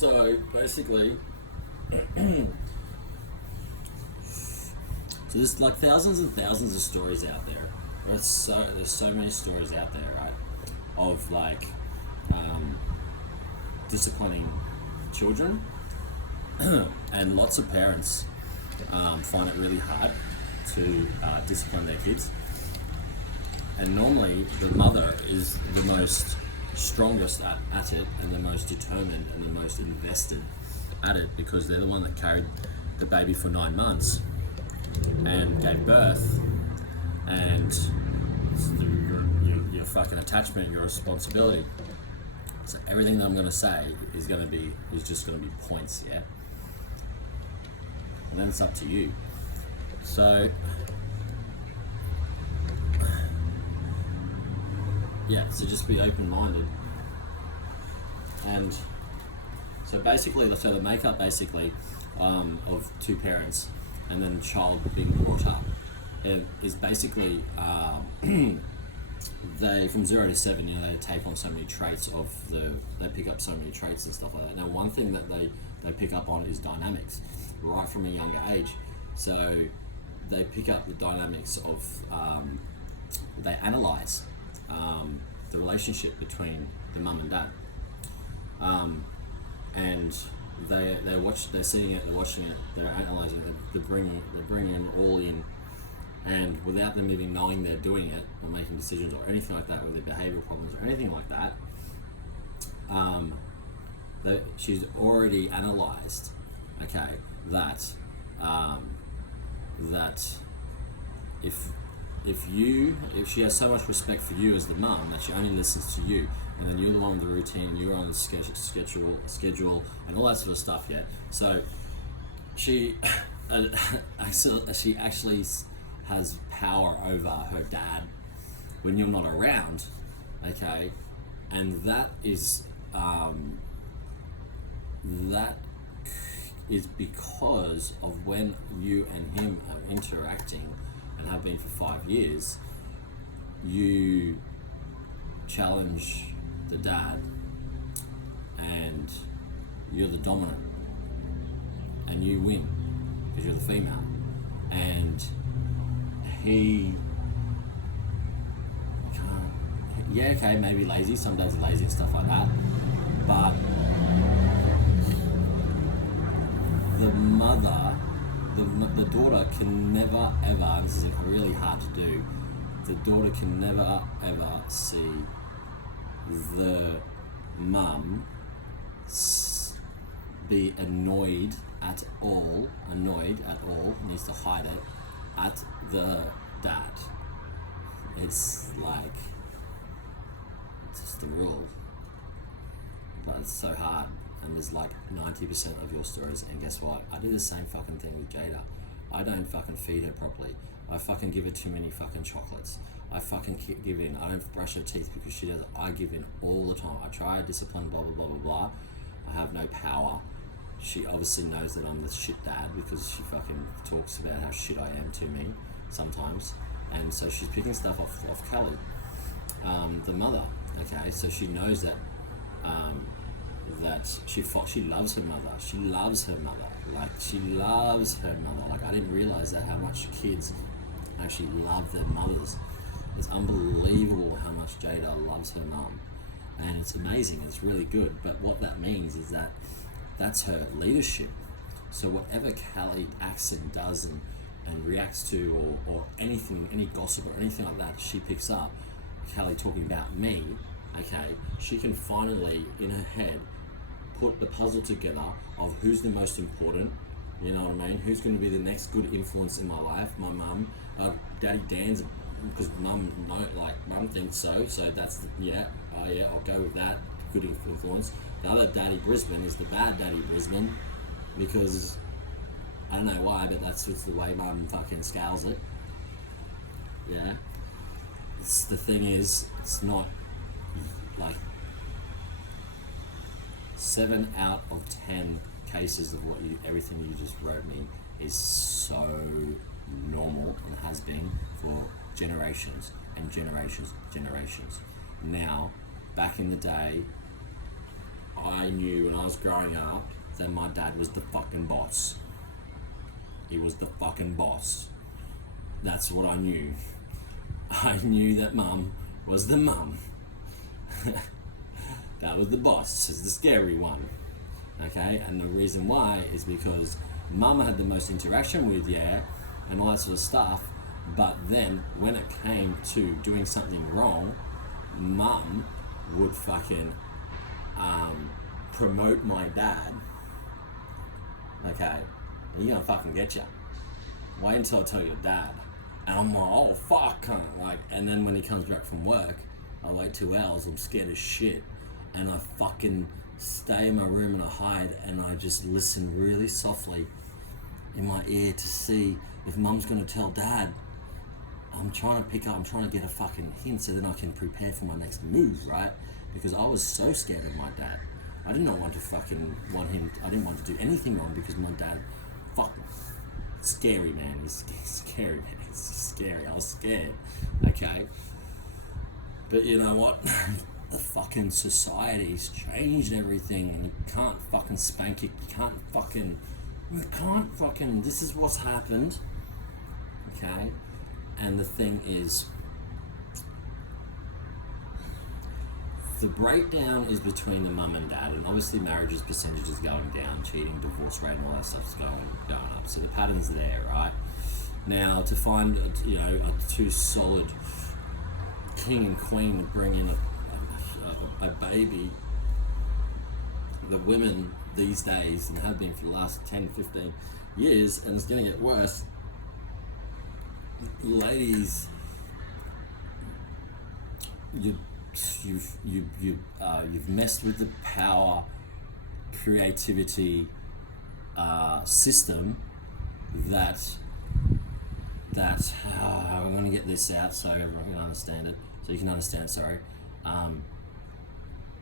So basically, so there's like thousands and thousands of stories out there. There's so many stories out there, right? Of like disciplining children, and lots of parents find it really hard to discipline their kids. And normally the mother is the most strongest at it, and the most determined and the most invested at it, because they're the one that carried the baby for 9 months and gave birth, and it's your fucking attachment, your responsibility. So everything that I'm going to say is just going to be points, yeah? And then it's up to you. So yeah, so just be open-minded. And so basically, the makeup basically of two parents and then a child being brought up is basically they, from 0 to 7, they take on so many traits they pick up so many traits and stuff like that. Now, one thing that they pick up on is dynamics right from a younger age. So they pick up the dynamics of, they analyze the relationship between the mum and dad, and they're seeing it, they're watching it, they're analysing it, they're bringing it all in, and without them even knowing they're doing it or making decisions or anything like that, with their behavioural problems or anything like that, she's already analysed, okay, that if she has so much respect for you as the mum that she only listens to you, and then you're the one with the routine, you're on the schedule and all that sort of stuff, yeah. So she actually has power over her dad when you're not around, okay, and that is because of when you and him are interacting and have been for 5 years, you challenge the dad and you're the dominant and you win because you're the female, and he maybe lazy, some days he's lazy and stuff like that, but the mother, the daughter can never ever, and this is really hard to do, the daughter can never ever see the mum be annoyed at all, needs to hide it, at the dad. It's like, it's just the rule. But it's so hard. And there's like 90% of your stories, and guess what? I do the same fucking thing with Jada. I don't fucking feed her properly. I fucking give her too many fucking chocolates. I fucking give in. I don't brush her teeth because she does. I give in all the time. I try to discipline, blah, blah, blah, blah, blah. I have no power. She obviously knows that I'm the shit dad because she fucking talks about how shit I am to me sometimes. And so she's picking stuff off Kelly, the mother, okay? So she knows that she loves her mother. She loves her mother. Like, she loves her mother. Like, I didn't realize that, how much kids actually love their mothers. It's unbelievable how much Jada loves her mum. And it's amazing. It's really good. But what that means is that that's her leadership. So whatever Kelly acts and does and reacts to, or anything, any gossip or anything like that, she picks up. Kelly talking about me, okay, she can finally, in her head, put the puzzle together of who's the most important, you know what I mean? Who's going to be the next good influence in my life? My mum, Daddy Dan's, because mum thinks so that's, I'll go with that, good influence. The other Daddy Brisbane is the bad Daddy Brisbane, because I don't know why, but that's just the way mum fucking scales it. Yeah. The thing is, it's not like 7 out of 10 cases of everything you just wrote me is so normal and has been for generations and generations. Now, back in the day, I knew when I was growing up that my dad was the fucking boss. He was the fucking boss. That's what I knew. I knew that mum was the mum. That was the boss, is the scary one. Okay, and the reason why is because mum had the most interaction with, and all that sort of stuff, but then when it came to doing something wrong, mum would fucking promote my dad. Okay, and you're gonna fucking get ya. Wait until I tell your dad. And I'm like, oh fuck, like, and then when he comes back from work, I wait 2 hours, I'm scared as shit, and I fucking stay in my room and I hide, and I just listen really softly in my ear to see if mum's gonna tell dad. I'm trying to get a fucking hint so then I can prepare for my next move, right? Because I was so scared of my dad. I did not want to I didn't want to do anything wrong because my dad, scary man, he's scary man, it's scary, I was scared, okay? But you know what? The fucking society's changed everything, and you can't fucking spank it, you can't fucking, this is what's happened, okay? And the thing is, the breakdown is between the mum and dad, and obviously marriages percentages going down, cheating, divorce rate, and all that stuff's going up. So the pattern's there, right? Now to find a two solid king and queen to bring in a baby, the women these days, and have been for the last 10, 15 years, and it's going to get worse. Ladies, you've messed with the power, creativity system that I'm going to get this out so everyone can understand it. So you can understand. Sorry,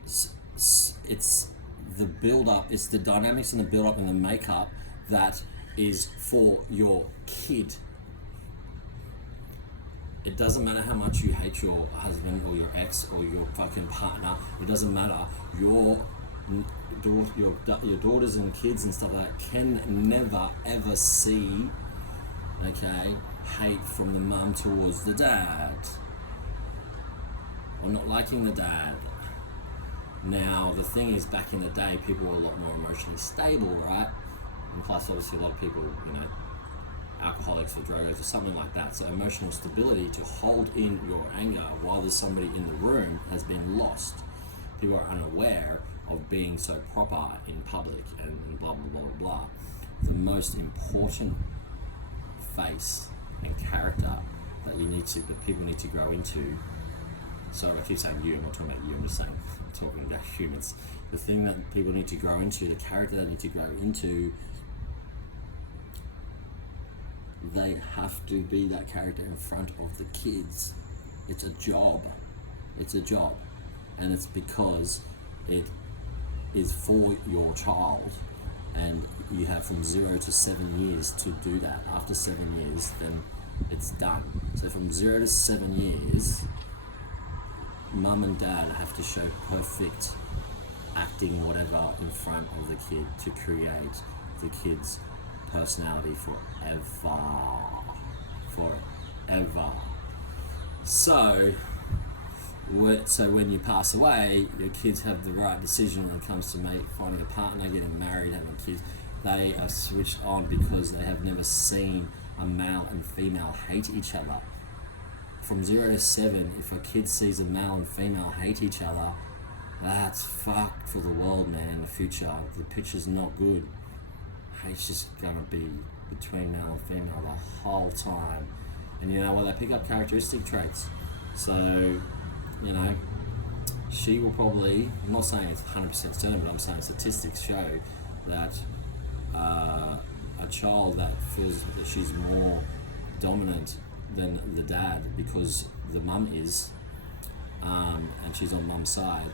it's the build up. It's the dynamics and the build up and the makeup that is for your kid. It doesn't matter how much you hate your husband or your ex or your fucking partner. It doesn't matter. Your daughters and kids and stuff like that can never ever see, okay, hate from the mum towards the dad, or not liking the dad. Now the thing is, back in the day, people were a lot more emotionally stable, right? And plus, obviously, a lot of people, alcoholics or drug addicts or something like that. So emotional stability to hold in your anger while there's somebody in the room has been lost. People are unaware of being so proper in public and blah, blah, blah, blah. The most important face and character that people need to grow into. Sorry, I keep saying you, I'm not talking about you, I'm just saying, I'm talking about humans. The thing that people need to grow into, the character they need to grow into, they have to be that character in front of the kids. It's a job. And it's because it is for your child, and you have from 0 to 7 years to do that. After 7 years, then it's done. So from 0 to 7 years, mum and dad have to show perfect acting, whatever, in front of the kid to create the kid's personality forever. So when you pass away, your kids have the right decision when it comes to finding a partner, getting married, having kids. They are switched on because they have never seen a male and female hate each other. From 0 to 7, if a kid sees a male and female hate each other, that's fucked for the world, man, in the future. The picture's not good. Hate's just gonna be between male and female the whole time. And you know what, they pick up characteristic traits. So, she will probably, I'm not saying it's 100% certain, but I'm saying statistics show that a child that feels that she's more dominant than the dad because the mum is, and she's on mum's side,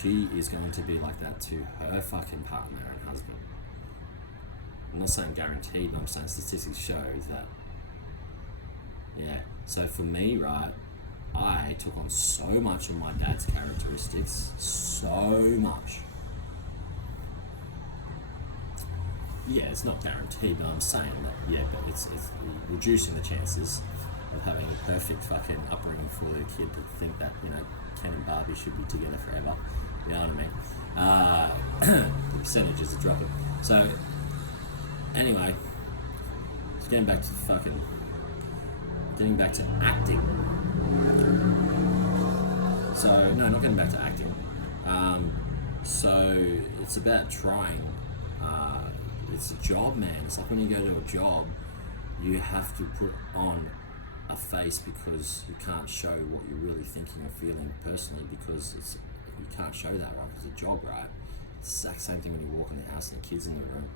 she is going to be like that to her fucking partner and husband. I'm not saying guaranteed, but I'm saying statistics show that, So for me, right, I took on so much of my dad's characteristics, so much. yeah, it's not guaranteed, but I'm saying that, yeah, but it's reducing the chances of having a perfect fucking upbringing for your kid to think that, you know, Ken and Barbie should be together forever. You know what I mean? The percentages are dropping. So, anyway, getting back to acting. So, no, not getting back to acting. So, it's about trying. It's a job, man. It's like when you go to a job, you have to put on a face because you can't show what you're really thinking or feeling personally, because you can't show that one because it's a job, right? It's the exact same thing when you walk in the house and the kids in the room.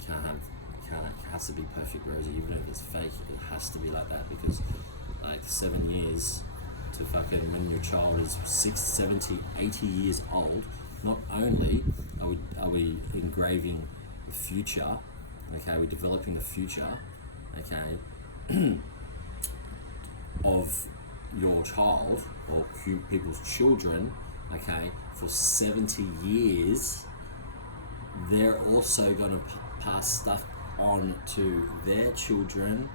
It has to be perfect rosy, even if it's fake. It has to be like that, because like 7 years to fucking when your child is 60, 70, 80 years old, not only are we engraving the future, okay, we're developing the future, okay, of your child or people's children, okay, for 70 years, they're also going to pass stuff on to their children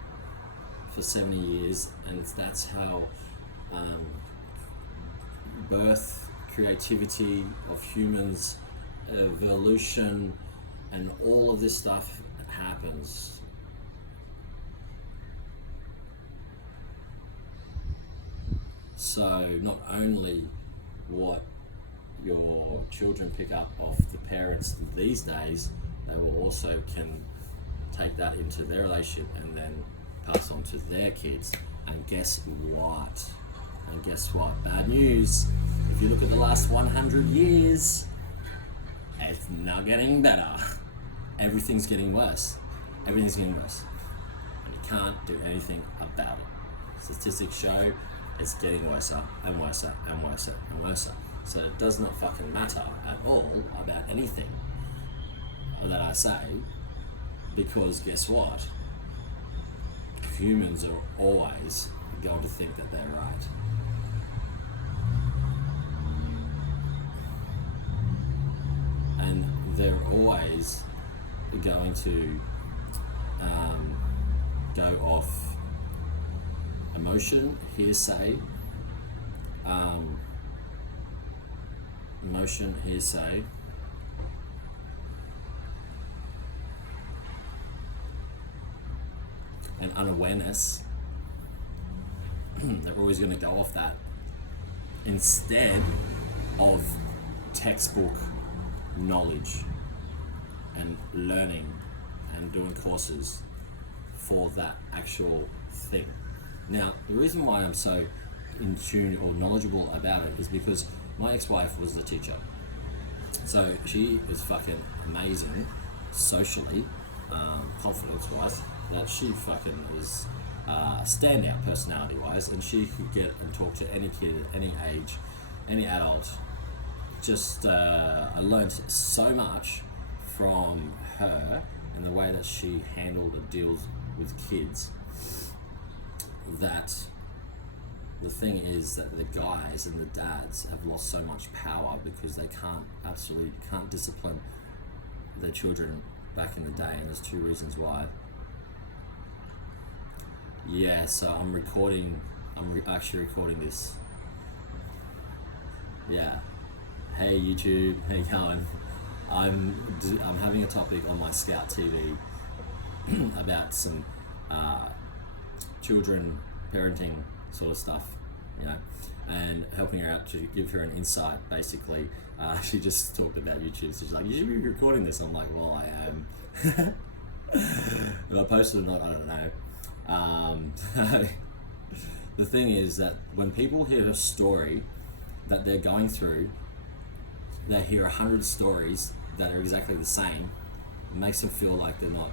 for 70 years, and that's how birth, creativity of humans, evolution, and all of this stuff happens. So not only what your children pick up off the parents these days, they will also can take that into their relationship and then pass on to their kids. And guess what? Bad news. If you look at the last 100 years, it's not getting better. Everything's getting worse. And you can't do anything about it. Statistics show it's getting worse and worse and worse and worse. So it does not fucking matter at all about anything that I say, because guess what? Humans are always going to think that they're right. And they're always going to go off emotion, hearsay, and unawareness. They're always going to go off that instead of textbook knowledge and learning and doing courses for that actual thing. Now, the reason why I'm so in tune or knowledgeable about it is because my ex-wife was a teacher. So she was fucking amazing socially, confidence-wise, that she fucking was standout personality-wise, and she could get and talk to any kid at any age, any adult. Just I learned so much from her and the way that she handled and deals with kids, that the thing is that the guys and the dads have lost so much power because they can't discipline their children back in the day, and there's two reasons why. Yeah, so I'm actually recording this. Yeah. Hey YouTube, how you going? I'm having a topic on my Scout TV about some children parenting sort of stuff, you know, and helping her out to give her an insight. Basically, she just talked about YouTube. So she's like, "You should be recording this." I'm like, "Well, I am." If I post it or not, I don't know. The thing is that when people hear a story that they're going through, they hear 100 stories that are exactly the same. It makes them feel like they're not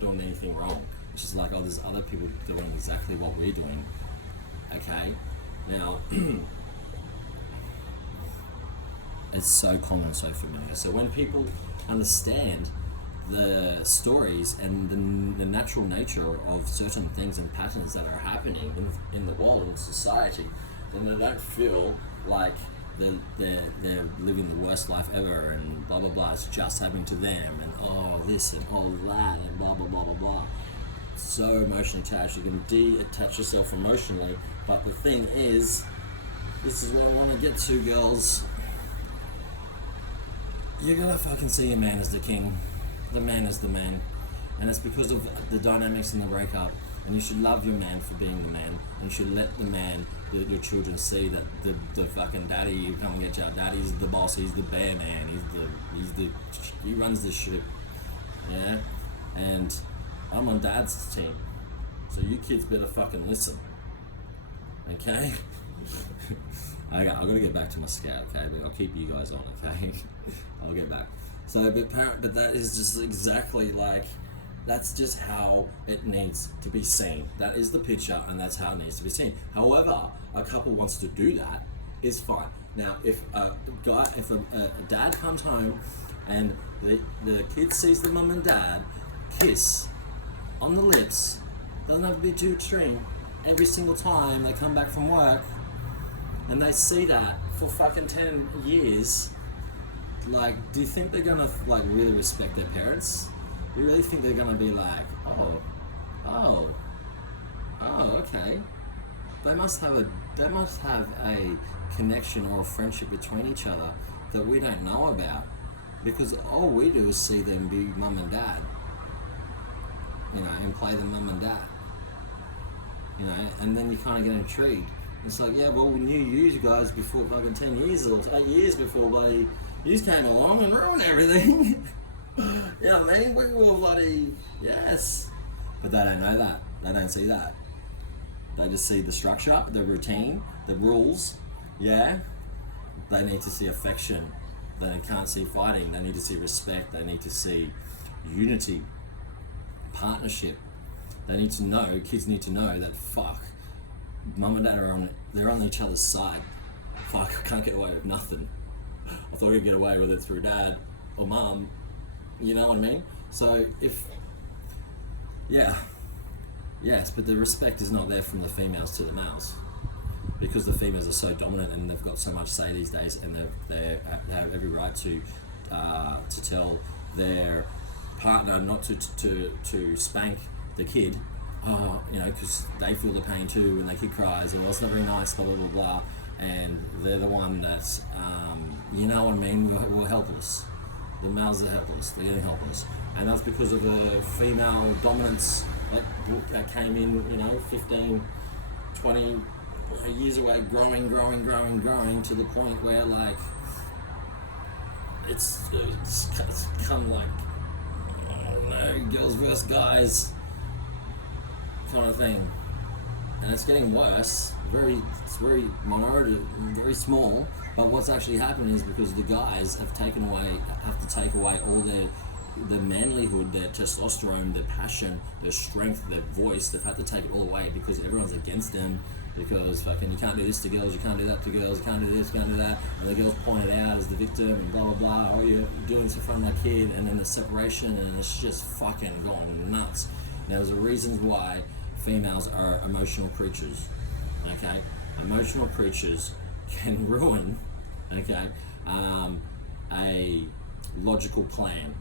doing anything wrong. It's just like, oh, there's other people doing exactly what we're doing. Okay, now it's so common and so familiar. So when people understand the stories and the natural nature of certain things and patterns that are happening in the world and society, then they don't feel like they're living the worst life ever, and blah blah blah. It's just happening to them, and oh this and oh that, and blah blah blah blah blah. So emotionally attached. You can detach yourself emotionally, but the thing is, this is where I want to get to, girls. You're gonna fucking see a man as the king. The man is the man. And it's because of the dynamics in the breakup. And you should love your man for being the man. And you should let the man, your children, see that the fucking daddy, you come and get your daddy's the boss, he's the bear man, he runs the ship. Yeah? And I'm on dad's team. So you kids better fucking listen. Okay? I've got to get back to my scout, okay? But I'll keep you guys on, okay? I'll get back. So, but that is just exactly like, that's just how it needs to be seen. That is the picture, and that's how it needs to be seen. However, a couple wants to do that, is fine. Now, if a dad comes home and the kid sees the mum and dad kiss on the lips, doesn't have to be too extreme, every single time they come back from work, and they see that for fucking 10 years, like, do you think they're gonna like really respect their parents? Do you really think they're gonna be like, oh, okay? They must have a connection or a friendship between each other that we don't know about, because all we do is see them be mum and dad, you know, and play them mum and dad, you know, and then you kind of get intrigued. It's like, yeah, well, we knew you guys before fucking 10 years or 8 years before bloody you came along and ruined everything. You know what I mean? We were bloody, yes. But they don't know that. They don't see that. They just see the structure, the routine, the rules, yeah? They need to see affection. They can't see fighting. They need to see respect. They need to see unity, partnership. They need to know, kids need to know that, fuck, mum and dad they're on each other's side. Fuck, I can't get away with nothing. I thought I could get away with it through dad or mum, you know what I mean? So yes, but the respect is not there from the females to the males, because the females are so dominant and they've got so much say these days, and they have every right to tell their partner not to spank the kid, you know, because they feel the pain too when the kid cries, or it's not very nice, blah blah blah blah, and they're the one that's, you know what I mean, we're helpless. The males are helpless, they're getting helpless, and that's because of the female dominance that came in, you know, 15, 20 years away, growing to the point where, like, it's come like, I don't know, girls versus guys kind of thing, and it's getting worse. It's very minority, very small. But what's actually happening is because the guys have to take away all their manlyhood, their testosterone, their passion, their strength, their voice. They've had to take it all away because everyone's against them. Because fucking, you can't do this to girls, you can't do that to girls, you can't do this, you can't do that, and the girl's pointed out as the victim and blah blah blah. Oh, you're doing this in front of my kid, and then the separation, and it's just fucking going nuts. Now, there's a reason why females are emotional creatures. Okay, emotional creatures can ruin, okay, a logical plan,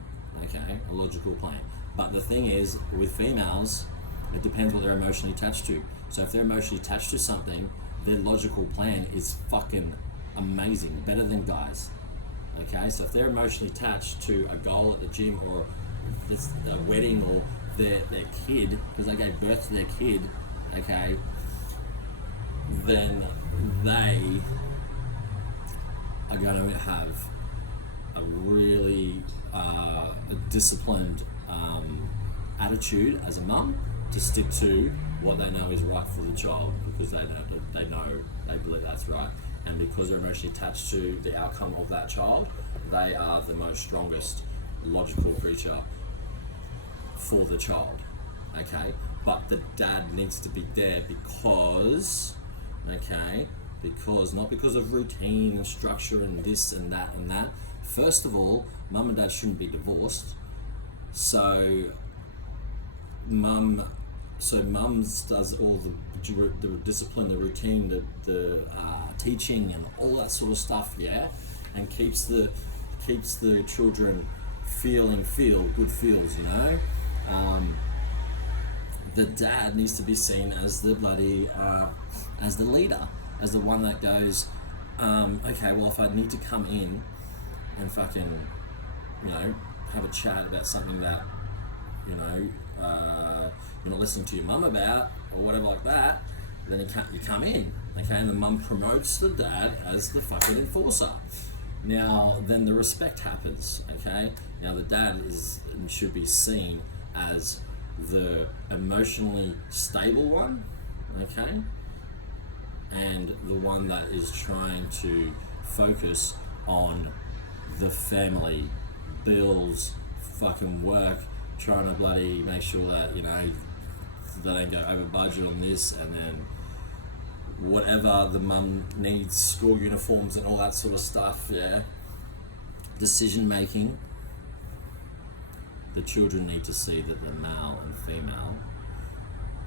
okay, a logical plan. But the thing is, with females, it depends what they're emotionally attached to. So if they're emotionally attached to something, their logical plan is fucking amazing, better than guys, okay? So if they're emotionally attached to a goal at the gym, or a wedding, or their kid, because they gave birth to their kid, okay, then they are going to have a really disciplined attitude as a mum to stick to what they know is right for the child, because they believe that's right, and because they're emotionally attached to the outcome of that child, they are the most strongest logical creature for the child, okay? But the dad needs to be there because not because of routine and structure and this and that and that. First of all, mum and dad shouldn't be divorced. So mum so mums does all the discipline, the routine, the teaching, and all that sort of stuff, yeah, and keeps the children good feels, you know. The dad needs to be seen as the bloody as the leader, as the one that goes, okay, well, if I need to come in and fucking, you know, have a chat about something that, you know, you're not listening to your mum about or whatever like that, then you come in, okay, and the mum promotes the dad as the fucking enforcer. Now then the respect happens, okay. Now the dad is and should be seen as the emotionally stable one, okay, and the one that is trying to focus on the family, bills, fucking work, trying to bloody make sure that, you know, they don't go over budget on this, and then whatever the mum needs, school uniforms and all that sort of stuff, yeah. Decision making. The children need to see that the male and female,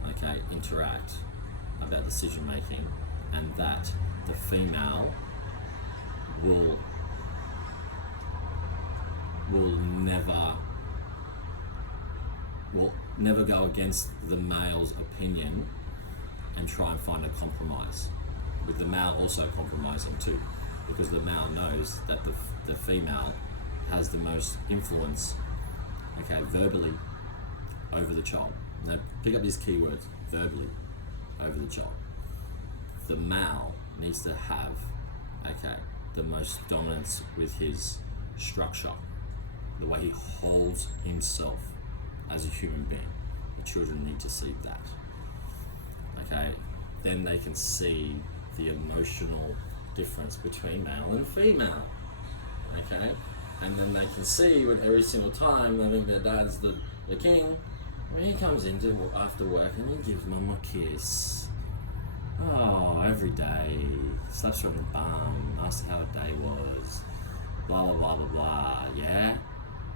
okay, interact about decision making, and that the female will never go against the male's opinion and try and find a compromise, with the male also compromising too, because the male knows that the female has the most influence, okay, verbally over the child. Now pick up these keywords: verbally over the child. The male needs to have, okay, the most dominance with his structure, the way he holds himself as a human being. The children need to see that, okay. Then they can see the emotional difference between male and female, okay. And then they can see when every single time I think their dad's the king, when he comes in after work and he gives mum a kiss. Oh, every day, slaps her on the bum, asks how her day was, blah blah blah blah blah, yeah?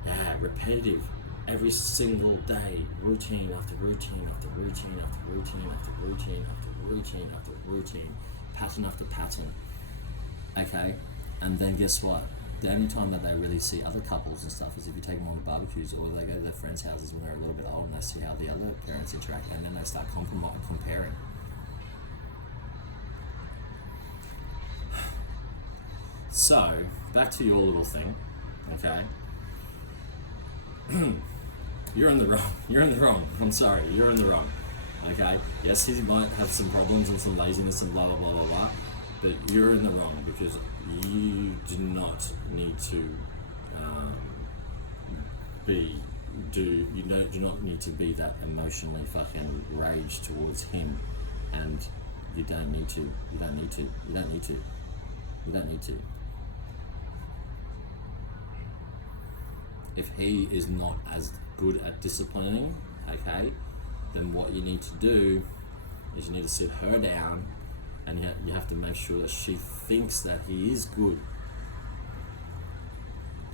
Yeah, repetitive, every single day, routine after routine after routine after routine after routine after routine after routine, pattern after pattern, okay? And then guess what? The only time that they really see other couples and stuff is if you take them on the barbecues, or they go to their friends' houses when they're a little bit old and they see how the other parents interact, and then they start comparing. So, back to your little thing, okay? You're in the wrong. I'm sorry, you're in the wrong, okay? Yes, he might have some problems and some laziness and blah, blah, blah, blah, blah, but you're in the wrong, because you do not need to do not need to be that emotionally fucking rage towards him, and you don't need to. If he is not as good at disciplining, okay, then what you need to do is you need to sit her down, and you have to make sure that she thinks that he is good.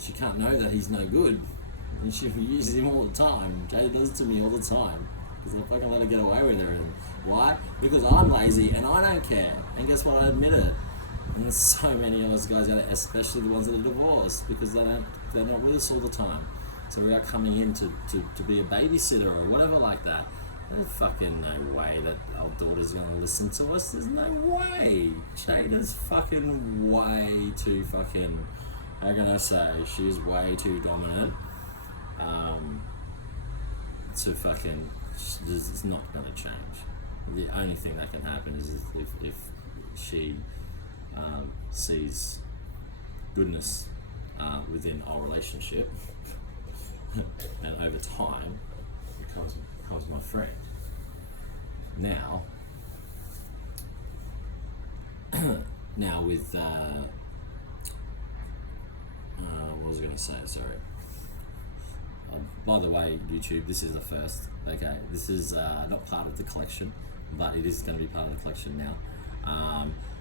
She can't know that he's no good, and she uses him all the time. Jay does it to me all the time, because I fucking let her get away with everything. Why? Because I'm lazy and I don't care. And guess what? I admit it. And there's so many of us guys out there, especially the ones that are divorced, because they're not with us all the time. So we are coming in to be a babysitter or whatever like that. There's fucking no way that our daughter's gonna listen to us. There's no way. Jada's fucking way too fucking, how can I say, she's way too dominant to fucking, it's not gonna change. The only thing that can happen is if she sees goodness within our relationship, and over time becomes my friend. Now with what was I going to say? Sorry. By the way, YouTube, this is the first. Okay, this is not part of the collection, but it is going to be part of the collection now.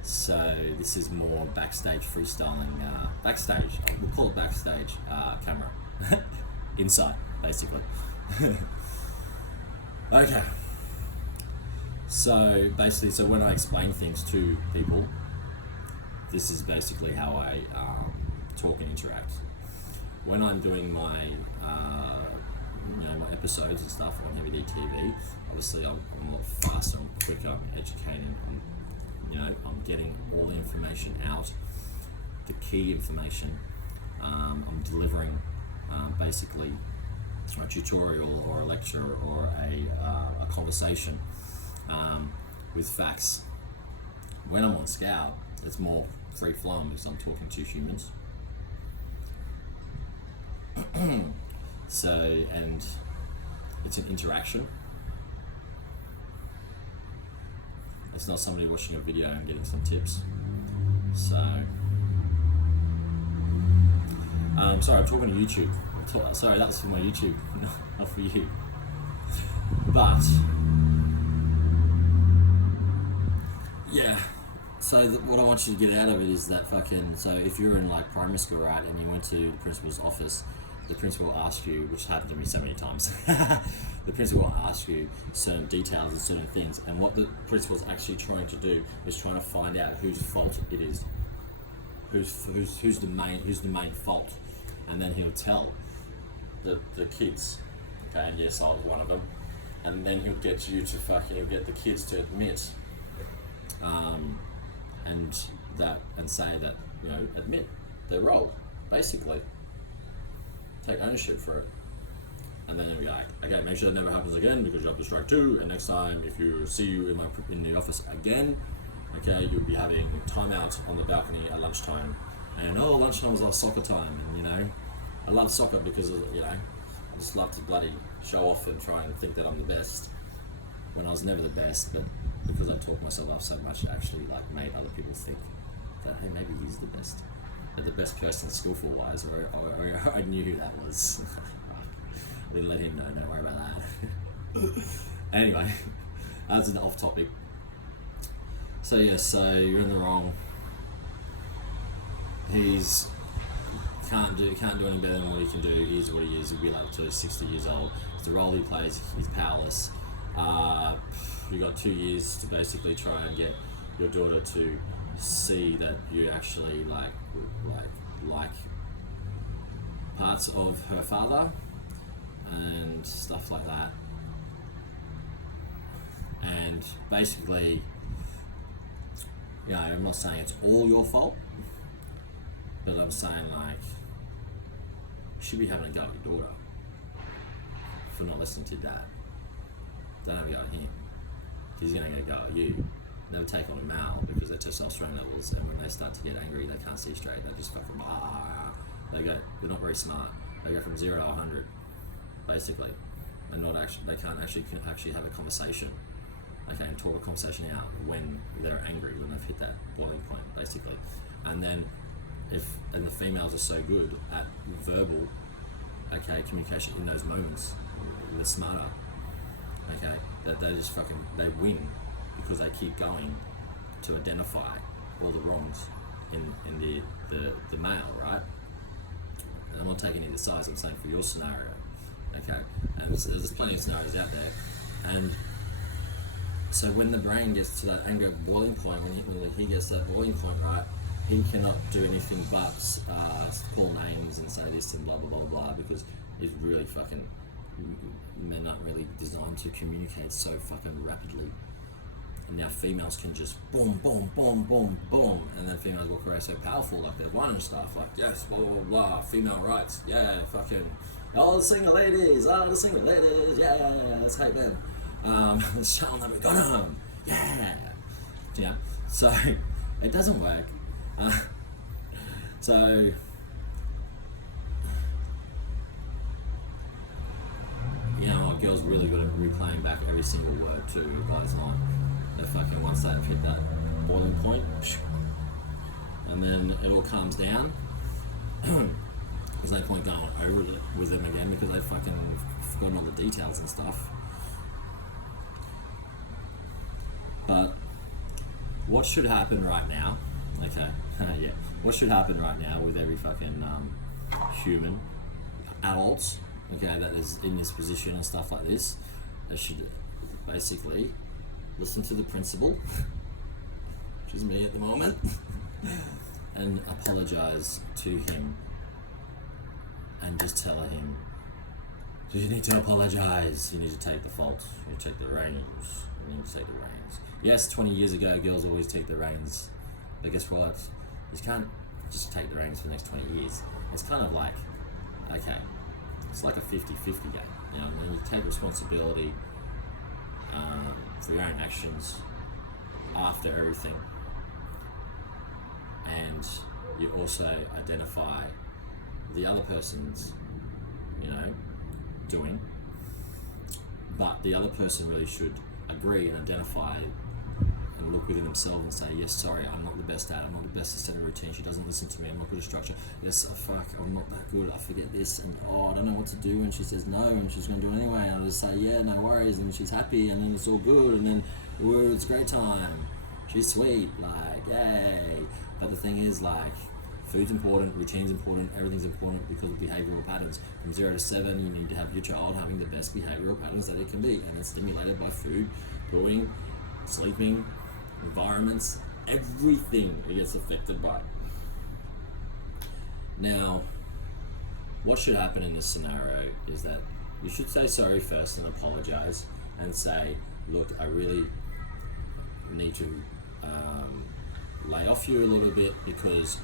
So this is more backstage freestyling. Backstage, we'll call it backstage camera. Inside, basically. Okay, So basically, so when I explain things to people, this is basically how I talk and interact. When I'm doing my my episodes and stuff on Heavy D TV, obviously I'm a lot faster, I'm quicker, I'm educating, I'm getting all the information out, the key information. I'm delivering basically a tutorial or a lecture or a conversation with facts. When I'm on Scout, it's more free flowing because I'm talking to humans. So, and it's an interaction. It's not somebody watching a video and getting some tips. So, sorry, I'm talking to YouTube. Sorry, that was for my YouTube, not for you. But, yeah. So what I want you to get out of it is that so if you're in like primary school, right, and you went to the principal's office, the principal will ask you, which happened to me so many times, the principal will ask you certain details and certain things, and what the principal's actually trying to do is trying to find out whose fault it is, who's the main fault, and then he'll tell the kids, okay, and yes, I was one of them, and then he'll get the kids to admit, and say that, admit their role, basically. Take ownership for it. And then they'll be like, okay, make sure that never happens again because you're up to strike 2, and next time if you see you in the office again, okay, you'll be having timeout on the balcony at lunchtime. And lunchtime was our soccer time, and I love soccer because I just love to bloody show off and try and think that I'm the best when I was never the best, but because I talked myself up so much, it actually made other people think that, hey, maybe he's the best. But the best person skillful wise, or I knew who that was. I didn't let him know, don't worry about that. Anyway, that's an off topic. So so you're in the wrong. He's can't do any better than what he can do. He is what he is. He'll be like 60 years old. It's the role he plays. He's powerless. You got 2 years to basically try and get your daughter to see that you actually like parts of her father and stuff like that. And basically, I'm not saying it's all your fault, but I'm saying you should be having a go at your daughter for not listening to your dad. Don't have a go at him. He's going to get a go at you. Never take on a male because their testosterone levels, and when they start to get angry, they can't see straight. They just fucking they're not very smart. They go from 0 to 100, basically, and they can't actually have a conversation. Okay, and talk a conversation out when they're angry, when they've hit that boiling point, basically. And then the females are so good at verbal, communication in those moments, they're smarter. Okay, that they just they win because they keep going to identify all the wrongs in the male, right? And I'm not taking either sides, I'm saying for your scenario, okay? And so there's plenty of scenarios out there, and so when the brain gets to that anger boiling point, when he gets to that boiling point, right, he cannot do anything but call names and say this and blah blah blah blah, because it's really fucking, men aren't really designed to communicate so fucking rapidly. And now females can just boom, boom, boom, boom, boom, and then females walk around so powerful, like they've won and stuff, like yes, blah blah blah, female rights, yeah, fucking, the single ladies, yeah, let's hate them. Let's show them we got them, yeah. So it doesn't work. So our girl's really good at replaying back every single word too. It goes on. They fucking, once they've hit that boiling point, and then it all calms down. There's no point going over it with them again because they've fucking forgotten all the details and stuff. But what should happen right now? Okay, yeah. What should happen right now with every fucking human, adults, okay, that is in this position and stuff like this? They should basically listen to the principal, which is me at the moment, and apologize to him and just tell him, you need to apologize, you need to take the fault, you need to take the reins, you need to take the reins. Yes, 20 years ago, girls always take the reins, but guess what? You can't just take the reins for the next 20 years. It's kind of like, okay, it's like a 50-50 game. You know, when you take responsibility for your own actions after everything, and you also identify the other person's, doing, but the other person really should agree and identify and look within themselves and say, yes, sorry, I'm not the best at it, I'm not the best at setting a routine, she doesn't listen to me, I'm not good at structure, yes, oh, fuck, I'm not that good, I forget this, and I don't know what to do, and she says no, and she's going to do it anyway, and I just say, yeah, no worries, and she's happy, and then it's all good, and then, it's a great time, she's sweet, like, yay. But the thing is, like, food's important, routine's important, everything's important because of behavioural patterns. From 0 to 7, you need to have your child having the best behavioural patterns that it can be, and it's stimulated by food, pooing, sleeping, environments, everything it gets affected by. Now, what should happen in this scenario is that you should say sorry first and apologise and say, look, I really need to lay off you a little bit because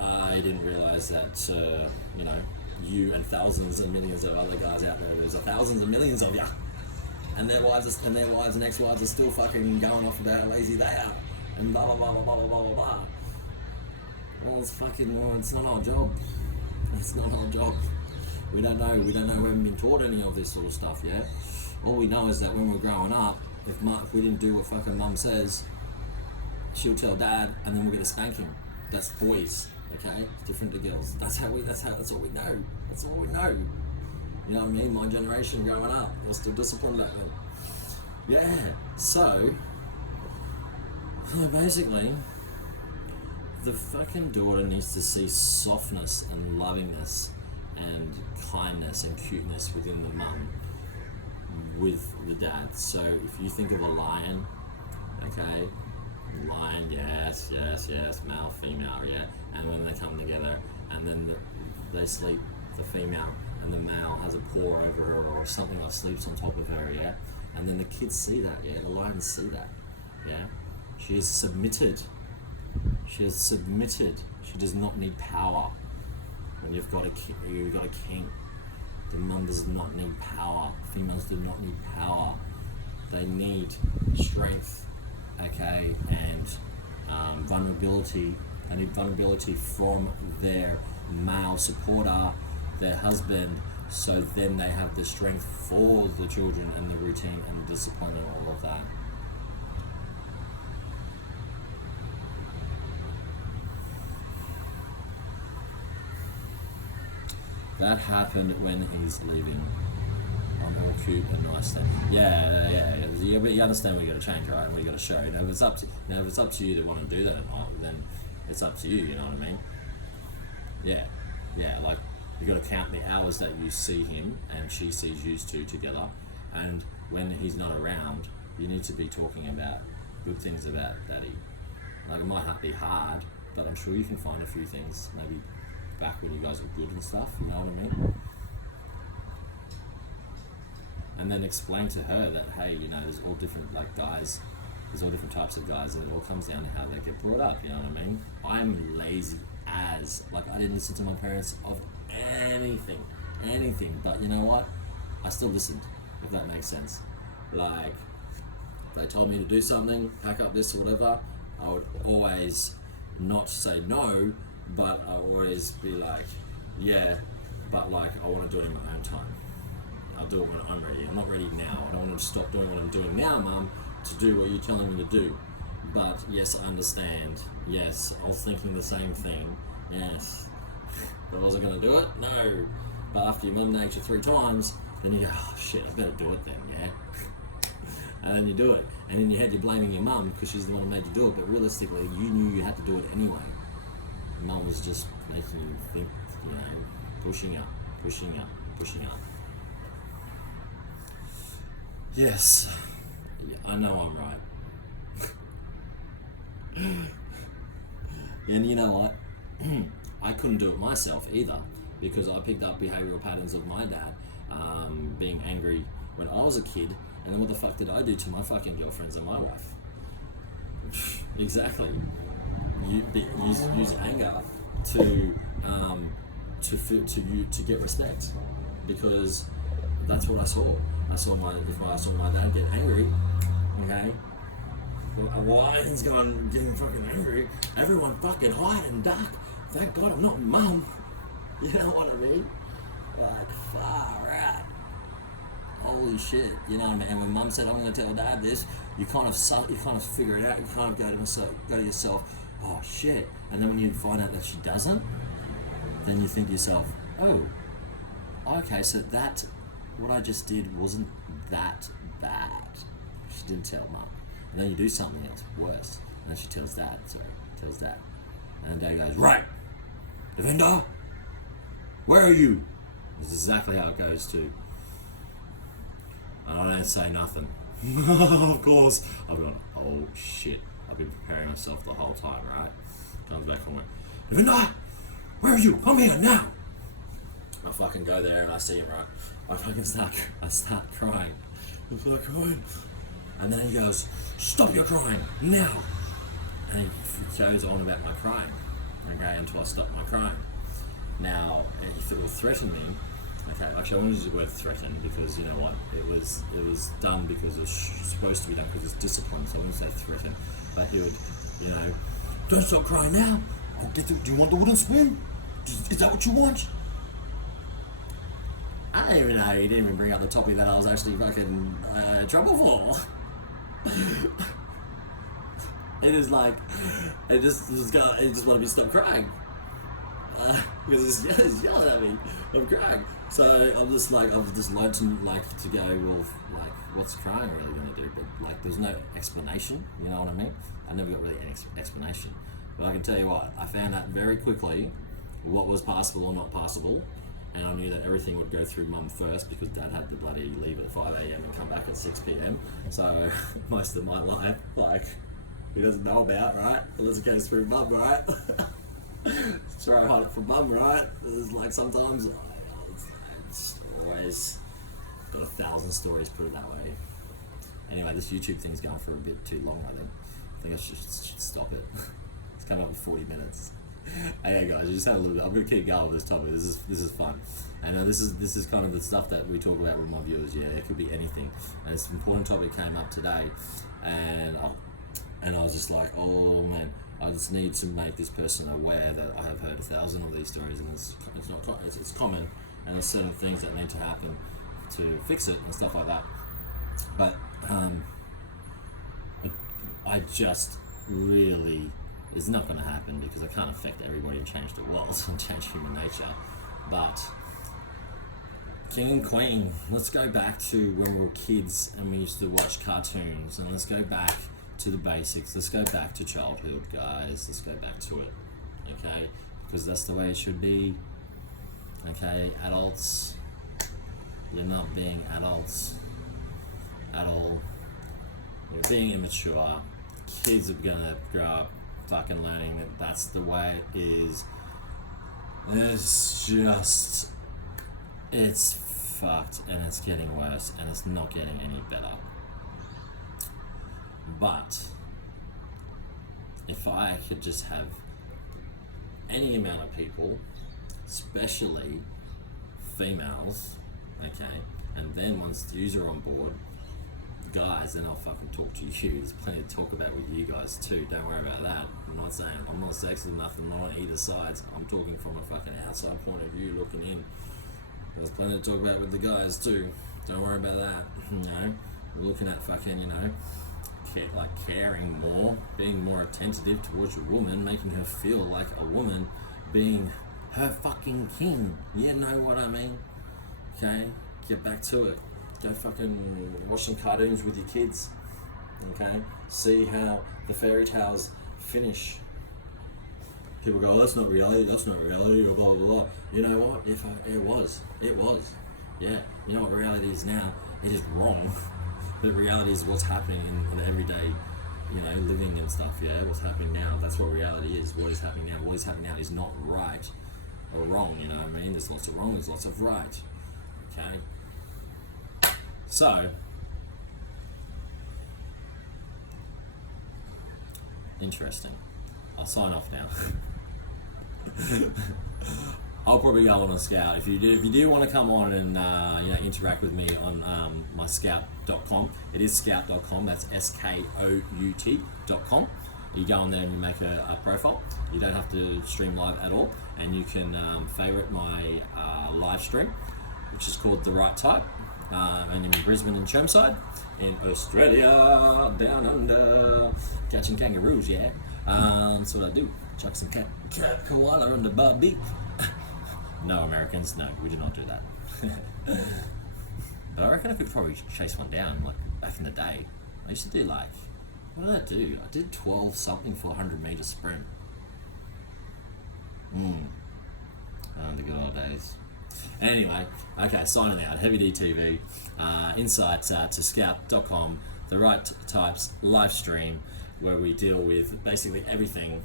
I didn't realise that, you and thousands and millions of other guys out there's thousands and millions of you, and their wives and ex-wives are still fucking going off about how lazy they are, and blah blah blah blah blah blah blah blah. Well, it's not our job. It's not our job. We don't know. We haven't been taught any of this sort of stuff yet. All we know is that when we're growing up, if we didn't do what fucking mum says, she'll tell dad, and then we'll get a spanking. That's boys. Okay, it's different to girls. That's all we know. That's all we know. You know what I mean? My generation growing up was still disciplined back then. Yeah. So basically, the fucking daughter needs to see softness and lovingness and kindness and cuteness within the mum with the dad. So if you think of a lion, okay, lion, yes, male, female, yeah, and when they come together and then they sleep, the female, and the male has a paw over her or something like sleeps on top of her, yeah, and then the kids see that, yeah, the lions see that, yeah, she is submitted, she does not need power. When you've got a king, the mum does not need power, females do not need power, they need strength, okay, and vulnerability. They need vulnerability from their male supporter, their husband, so then they have the strength for the children and the routine and the discipline and all of that. That happened when he's leaving. I'm all cute and nice then. Yeah, but you understand we got to change, right? We got to show. If it's up to you to want to do that or not, then it's up to you. You know what I mean? Yeah. Like you got to count the hours that you see him and she sees you two together, and when he's not around, you need to be talking about good things about Daddy. Like it might not be hard, but I'm sure you can find a few things maybe back when you guys were good and stuff. You know what I mean? And then explain to her that, hey, there's all different guys, there's all different types of guys, and it all comes down to how they get brought up, you know what I mean? I'm lazy as, I didn't listen to my parents of anything, but you know what? I still listened, if that makes sense. Like, they told me to do something, pack up this or whatever, I would always not say no, but I would always be like, yeah, but I want to do it in my own time. I'll do it when I'm ready. I'm not ready now. I don't want to stop doing what I'm doing now, Mum, to do what you're telling me to do. But yes, I understand. Yes, I was thinking the same thing. Yes. But was I going to do it? No. But after you eliminate you 3 times, then you go, oh shit, I better do it then, yeah? And then you do it. And in your head you're blaming your mum because she's the one who made you do it, but realistically you knew you had to do it anyway. Your mum was just making you think, pushing up. Yes. I know I'm right. And you know what? I couldn't do it myself either, because I picked up behavioural patterns of my dad being angry when I was a kid, and then what the fuck did I do to my fucking girlfriends and my wife? Exactly. Use anger to get respect, because that's what I saw. I saw my dad get angry. Okay, a lion's getting fucking angry. Everyone fucking hide and duck. Thank God I'm not mum. You know what I mean? Like, far out. Holy shit. You know what I mean? And when mum said, I'm going to tell dad this, you kind of figure it out. You kind of go to yourself, oh shit. And then when you find out that she doesn't, then you think to yourself, oh, okay, so what I just did wasn't that bad. She didn't tell mum. And then you do something else worse. And then she tells dad. And dad goes, right, Devinder, where are you? This is exactly how it goes too. And I don't say nothing. Of course. I've gone, oh shit. I've been preparing myself the whole time, right? Comes back from it. Devinder, where are you? Come here now. I fucking go there and I see him, right? I start crying. I start crying. And then he goes, stop your crying, now. And he goes on about my crying, okay, until I stop my crying. Now, if it will threaten me, okay, actually I want to use the word threaten, because you know what, it was done because it was supposed to be done because it's discipline, so I wouldn't say threaten, but he would, you know, don't stop crying now, do you want the wooden spoon? Is that what you want? I don't even know, he didn't even bring up the topic that I was actually fucking in trouble for. It is like, it just wanted me to stop crying. Because he's yelling at me, I'm crying. So I'm just like, I've just learned to go, well, like, what's crying really going to do? But like, there's no explanation, you know what I mean? I never got really an explanation. But I can tell you what, I found out very quickly what was passable or not passable. And I knew that everything would go through mum first, because dad had to bloody leave at 5 a.m. and come back at 6 p.m. So most of my life, like, he doesn't know about, right? Unless it goes through mum, right? Throw hard for mum, right? It's like sometimes it's always got 1,000 stories, put it that way. Anyway, this YouTube thing's going for a bit too long, I think I should stop it. It's coming up with 40 minutes. Hey guys, I just had a little bit. I'm gonna keep going with this topic. This is fun. And this is kind of the stuff that we talk about with my viewers. Yeah, it could be anything. And this important topic came up today, and I was just like, oh man, I just need to make this person aware that I have heard 1,000 of these stories, and it's common, and there's certain things that need to happen to fix it and stuff like that. But I just really. It's not going to happen, because I can't affect everybody and change the world and change human nature. But King and Queen, let's go back to when we were kids and we used to watch cartoons, and let's go back to the basics. Let's go back to childhood, guys. Let's go back to it, okay? Because that's the way it should be, okay? Adults, you're not being adults at all. You're being immature. Kids are going to grow up fucking learning that that's the way it is. It's fucked, and it's getting worse, and it's not getting any better. But if I could just have any amount of people, especially females, okay, and then once yous are on board, guys, then I'll fucking talk to you. There's plenty to talk about with you guys too. Don't worry about that. I'm not saying I'm not sexist enough. I'm not on either sides. I'm talking from a fucking outside point of view, looking in. There's plenty to talk about with the guys too. Don't worry about that. You know, we're looking at fucking, you know, caring more, being more attentive towards a woman, making her feel like a woman, being her fucking king. You know what I mean? Okay, get back to it. Go fucking watch some cartoons with your kids, okay? See how the fairy tales finish. People go, oh, that's not reality, or blah, blah, blah. You know what? It was. Yeah. You know what reality is now? It is wrong. But reality is what's happening in everyday, living and stuff. Yeah, what's happening now. That's what reality is. What is happening now. What is happening now is not right or wrong. You know what I mean? There's lots of wrong. There's lots of right. Okay. So, interesting. I'll sign off now. I'll probably go on Scout. If you do want to come on and interact with me on my scout.com, it is scout.com. That's SKOUT.com. You go on there and you make a profile. You don't have to stream live at all, and you can favorite my live stream, which is called The Right Type, and in Brisbane and Chermside in Australia, down under, catching kangaroos. Yeah, that's what I do. Chuck some koala on the barbie. No, Americans, no, we do not do that. But I reckon I could probably chase one down, like back in the day. I used to do what did I do? I did 12 something for 100-meter sprint. The good old days. Anyway, okay, signing out. Heavy D TV, insights to scout.com, The Right Types live stream, where we deal with basically everything.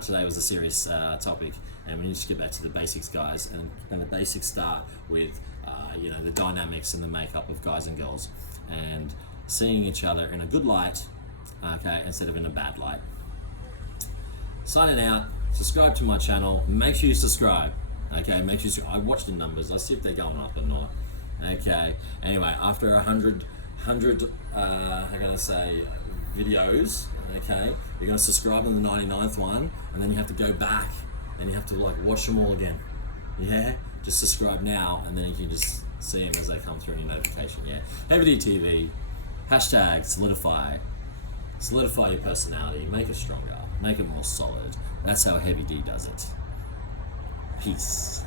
Today was a serious topic, and we need to get back to the basics, guys. And the basics start with, the dynamics and the makeup of guys and girls, and seeing each other in a good light, okay, instead of in a bad light. Signing out. Subscribe to my channel. Make sure you subscribe. Okay, make sure I watch the numbers. I see if they're going up or not. Okay. Anyway, after 100, how can I say, videos. Okay, you're gonna subscribe on the 99th one, and then you have to go back and you have to watch them all again. Yeah, just subscribe now, and then you can just see them as they come through in your notification. Yeah, Heavy D TV, hashtag solidify your personality, make it stronger, make it more solid. That's how Heavy D does it. Peace.